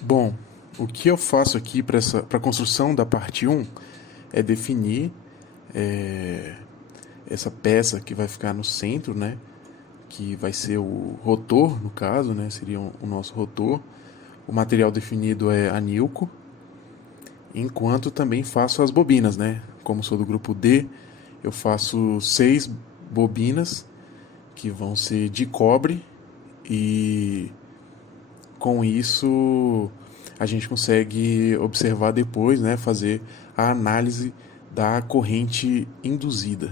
Bom, o que eu faço aqui para a construção da parte um é definir é, essa peça que vai ficar no centro, né? Que vai ser o rotor, no caso, né? Seria o nosso rotor. O material definido é anilco, enquanto também faço as bobinas, né? Como sou do grupo D, eu faço 6 bobinas que vão ser de cobre e com isso a gente consegue observar depois, né, fazer a análise da corrente induzida.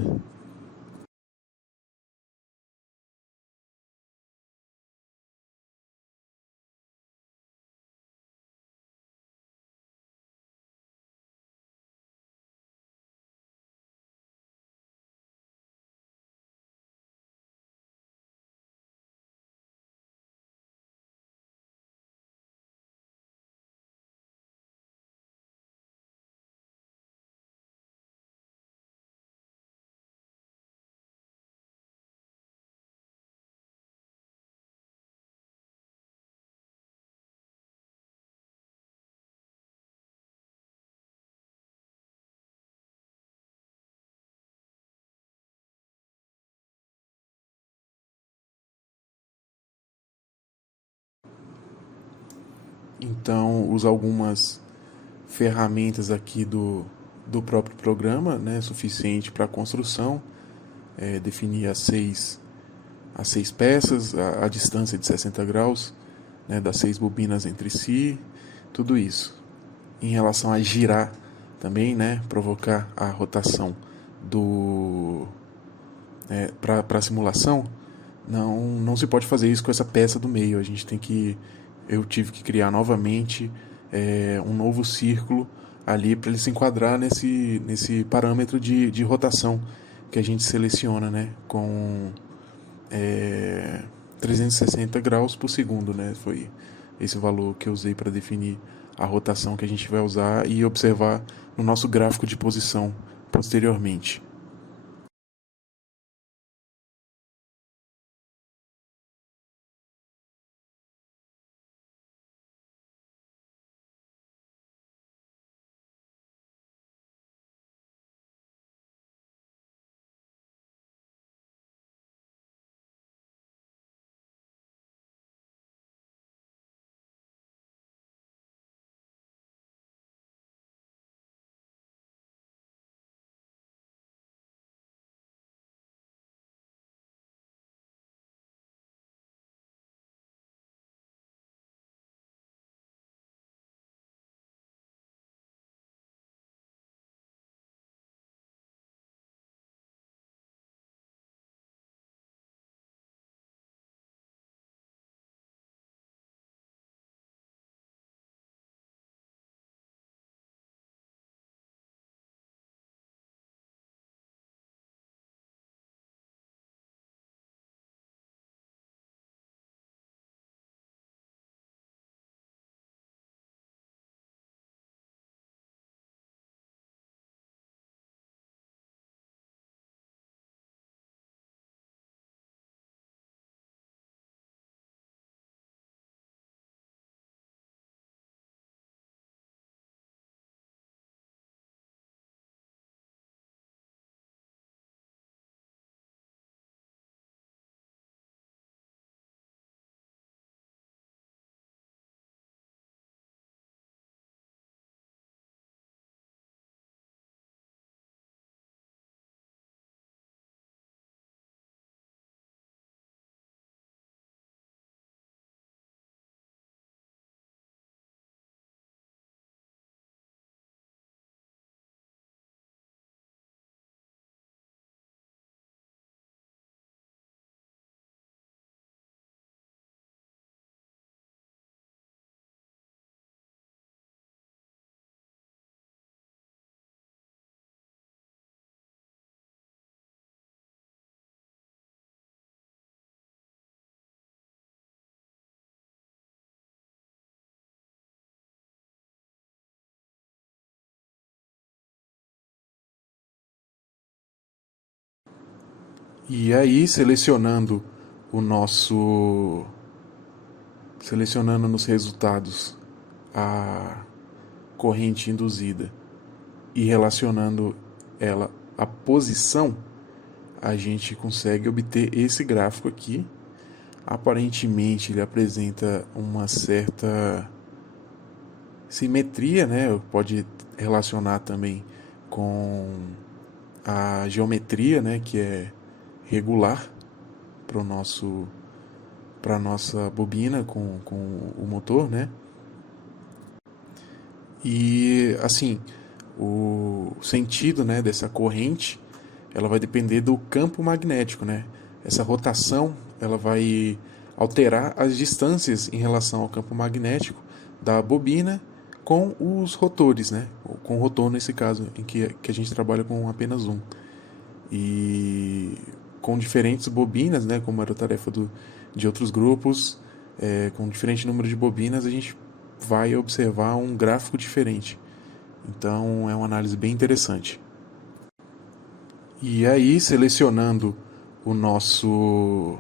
Então, uso algumas ferramentas aqui do próprio programa, né, suficiente para a construção, definir as seis peças, a distância de 60 graus, né, das 6 bobinas entre si, tudo isso. Em relação a girar também, né, provocar a rotação do para a simulação, não se pode fazer isso com essa peça do meio. A gente tem que eu tive que criar novamente um novo círculo ali para ele se enquadrar nesse parâmetro de rotação que a gente seleciona, né, com é, 360 graus por segundo, né? Foi esse valor que eu usei para definir a rotação que a gente vai usar e observar no nosso gráfico de posição posteriormente. E aí, o nosso selecionando nos resultados a corrente induzida e relacionando ela à posição, a gente consegue obter esse gráfico aqui. Aparentemente ele apresenta uma certa simetria, né? Pode relacionar também com a geometria, né? Que é regular para para nossa bobina com o motor, né? E assim, o sentido, né, dessa corrente, ela vai depender do campo magnético, né? Essa rotação, ela vai alterar as distâncias em relação ao campo magnético da bobina com os rotores, né? Com o rotor nesse caso, em que a gente trabalha com apenas um. E com diferentes bobinas, né? Como era a tarefa de outros grupos, com diferente número de bobinas, a gente vai observar um gráfico diferente. Então é uma análise bem interessante. E aí, o nosso.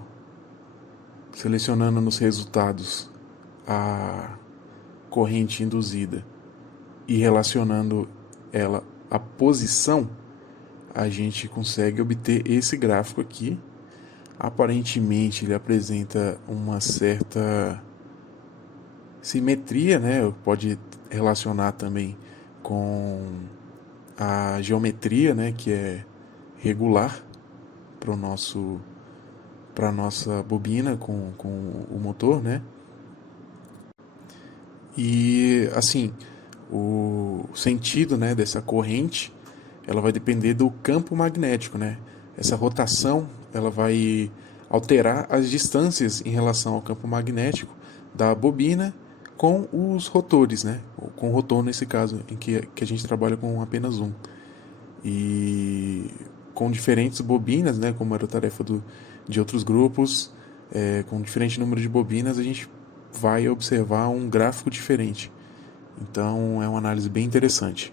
Selecionando nos resultados a corrente induzida e relacionando ela à posição, a gente consegue obter esse gráfico aqui. Aparentemente ele apresenta uma certa simetria, né? Pode relacionar também com a geometria, né? Que é regular para para nossa bobina com o motor, né? E assim, o sentido, né, dessa corrente, ela vai depender do campo magnético, né? Essa rotação, ela vai alterar as distâncias em relação ao campo magnético da bobina com os rotores, né? Com o rotor nesse caso, em que a gente trabalha com apenas um. E com diferentes bobinas, né? Como era a tarefa de outros grupos, com diferente número de bobinas, a gente vai observar um gráfico diferente. Então é uma análise bem interessante.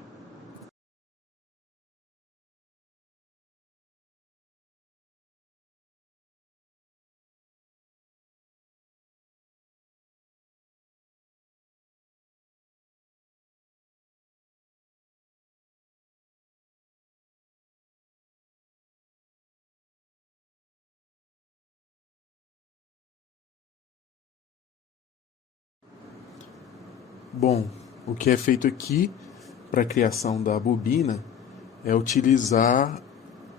Bom, o que é feito aqui para a criação da bobina é utilizar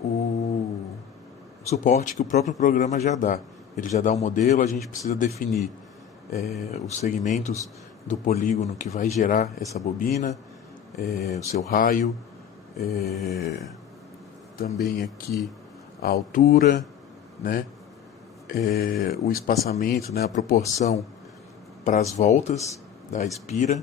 o suporte que o próprio programa já dá. Ele já dá o modelo, a gente precisa definir os segmentos do polígono que vai gerar essa bobina, o seu raio, é, também aqui a altura, né, o espaçamento, né, a proporção para as voltas da espira.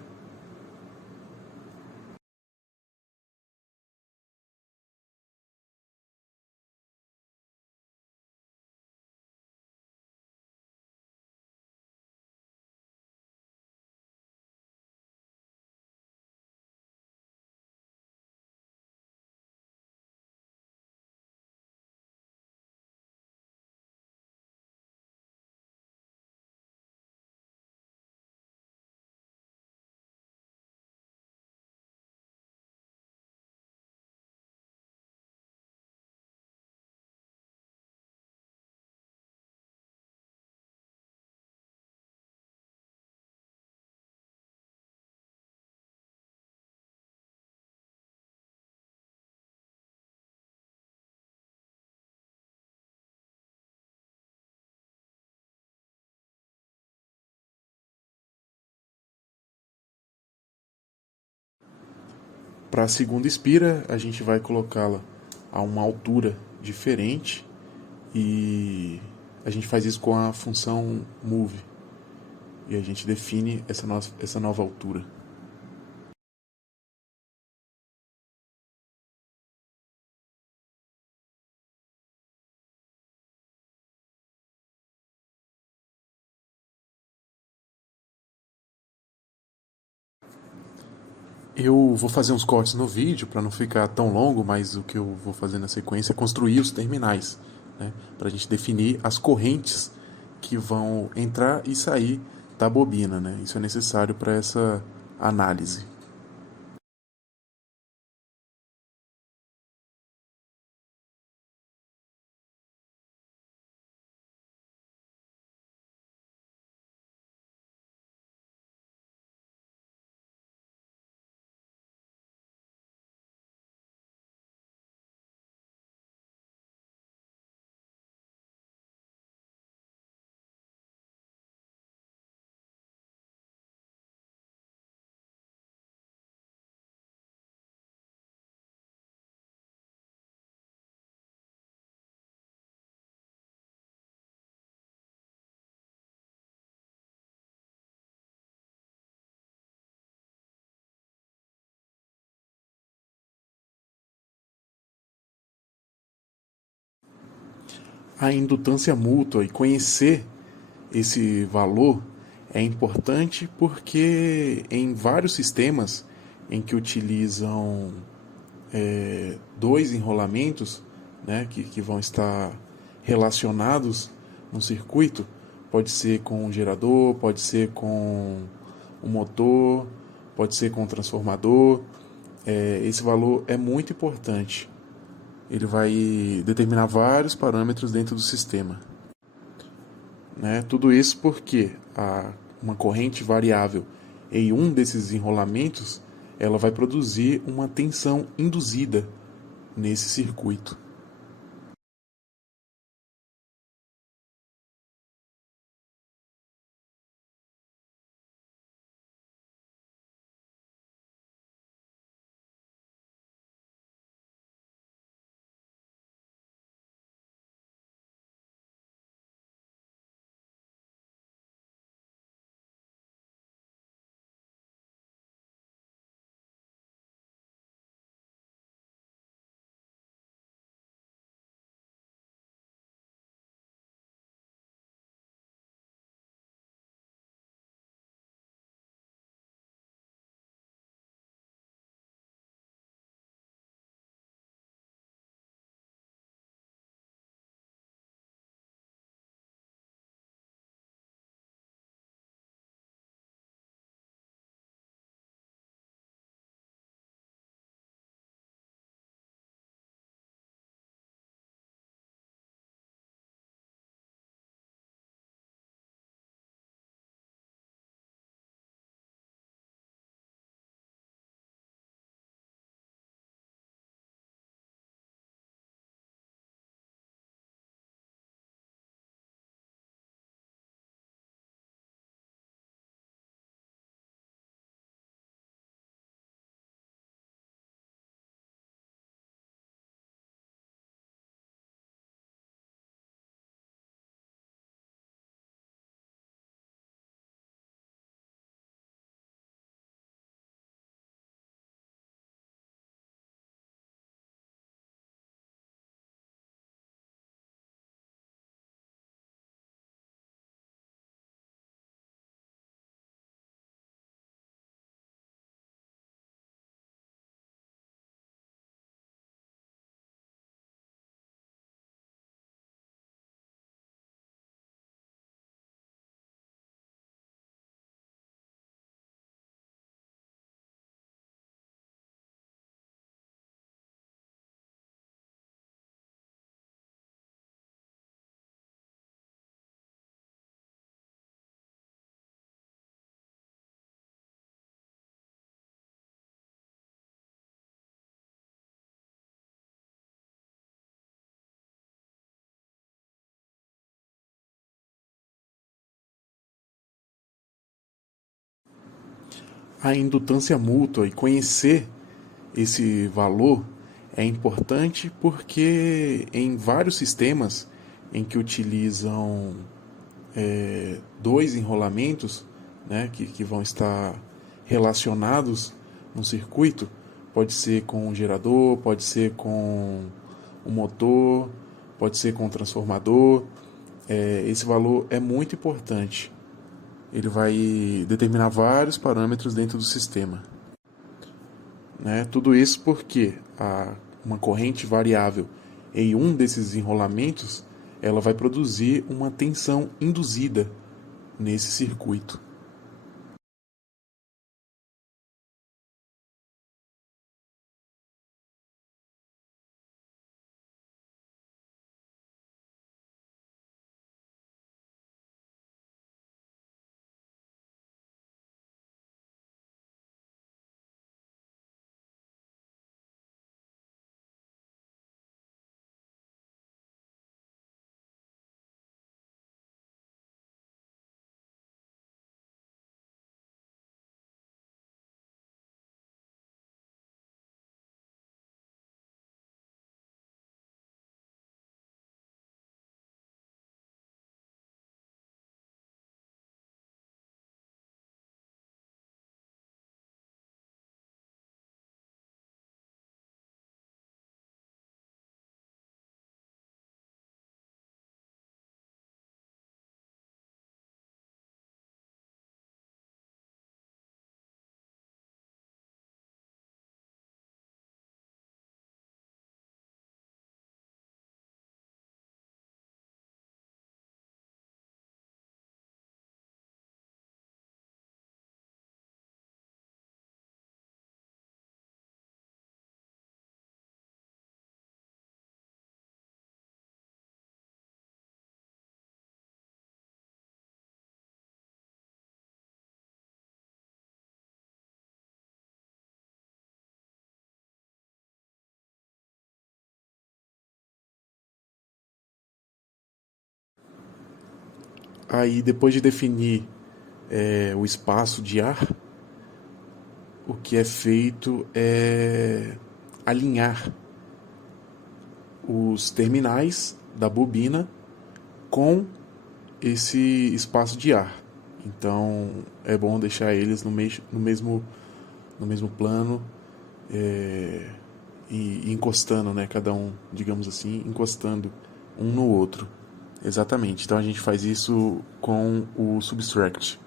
Para a segunda espira, a gente vai colocá-la a uma altura diferente e a gente faz isso com a função move e a gente define essa nova altura. Eu vou fazer uns cortes no vídeo para não ficar tão longo, mas o que eu vou fazer na sequência é construir os terminais, né, para a gente definir as correntes que vão entrar e sair da bobina, né? Isso é necessário para essa análise. A indutância mútua e conhecer esse valor é importante porque em vários sistemas em que utilizam dois enrolamentos, né, que vão estar relacionados no circuito, pode ser com um gerador, pode ser com um motor, pode ser com um transformador. Esse valor é muito importante. Ele vai determinar vários parâmetros dentro do sistema. Né? Tudo isso porque uma corrente variável em um desses enrolamentos ela vai produzir uma tensão induzida nesse circuito. A indutância mútua e conhecer esse valor é importante porque em vários sistemas em que utilizam dois enrolamentos, né, que vão estar relacionados no circuito, pode ser com um gerador, pode ser com um motor, pode ser com um transformador. Esse valor é muito importante. Ele vai determinar vários parâmetros dentro do sistema. Né? Tudo isso porque uma corrente variável em um desses enrolamentos ela vai produzir uma tensão induzida nesse circuito. Aí, depois de definir o espaço de ar, o que é feito é alinhar os terminais da bobina com esse espaço de ar. Então é bom deixar eles no mesmo plano, e encostando, né? Cada um, digamos assim, encostando um no outro. Exatamente. Então a gente faz isso com o Substract.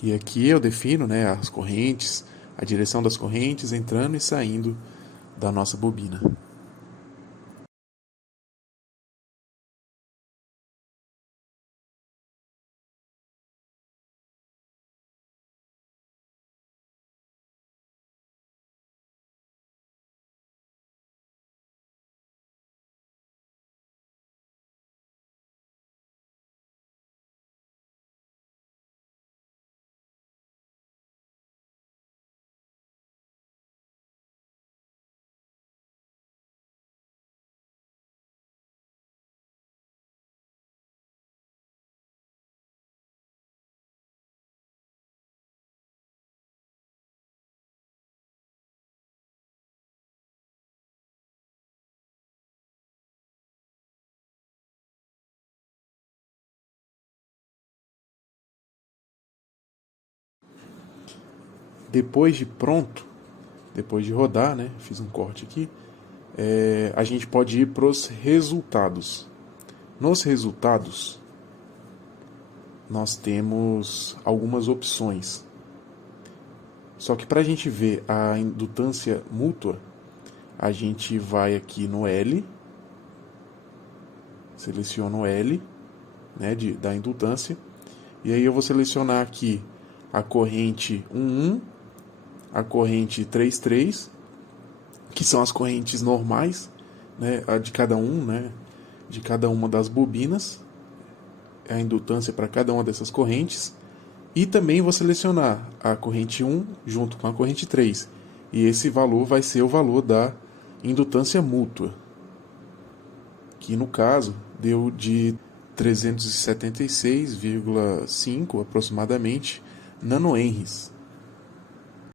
E aqui eu defino, né, as correntes, a direção das correntes entrando e saindo da nossa bobina. Depois de pronto, depois de rodar, né, fiz um corte aqui, a gente pode ir para os resultados. Nos resultados, nós temos algumas opções. Só que para a gente ver a indutância mútua, a gente vai aqui no L, seleciono o L, né, da indutância, e aí eu vou selecionar aqui a corrente 11, a corrente 33, que são as correntes normais, né, a de cada um, né, de cada uma das bobinas, a indutância para cada uma dessas correntes, e também vou selecionar a corrente 1 junto com a corrente 3, e esse valor vai ser o valor da indutância mútua, que no caso deu de 376,5 aproximadamente nanohenries.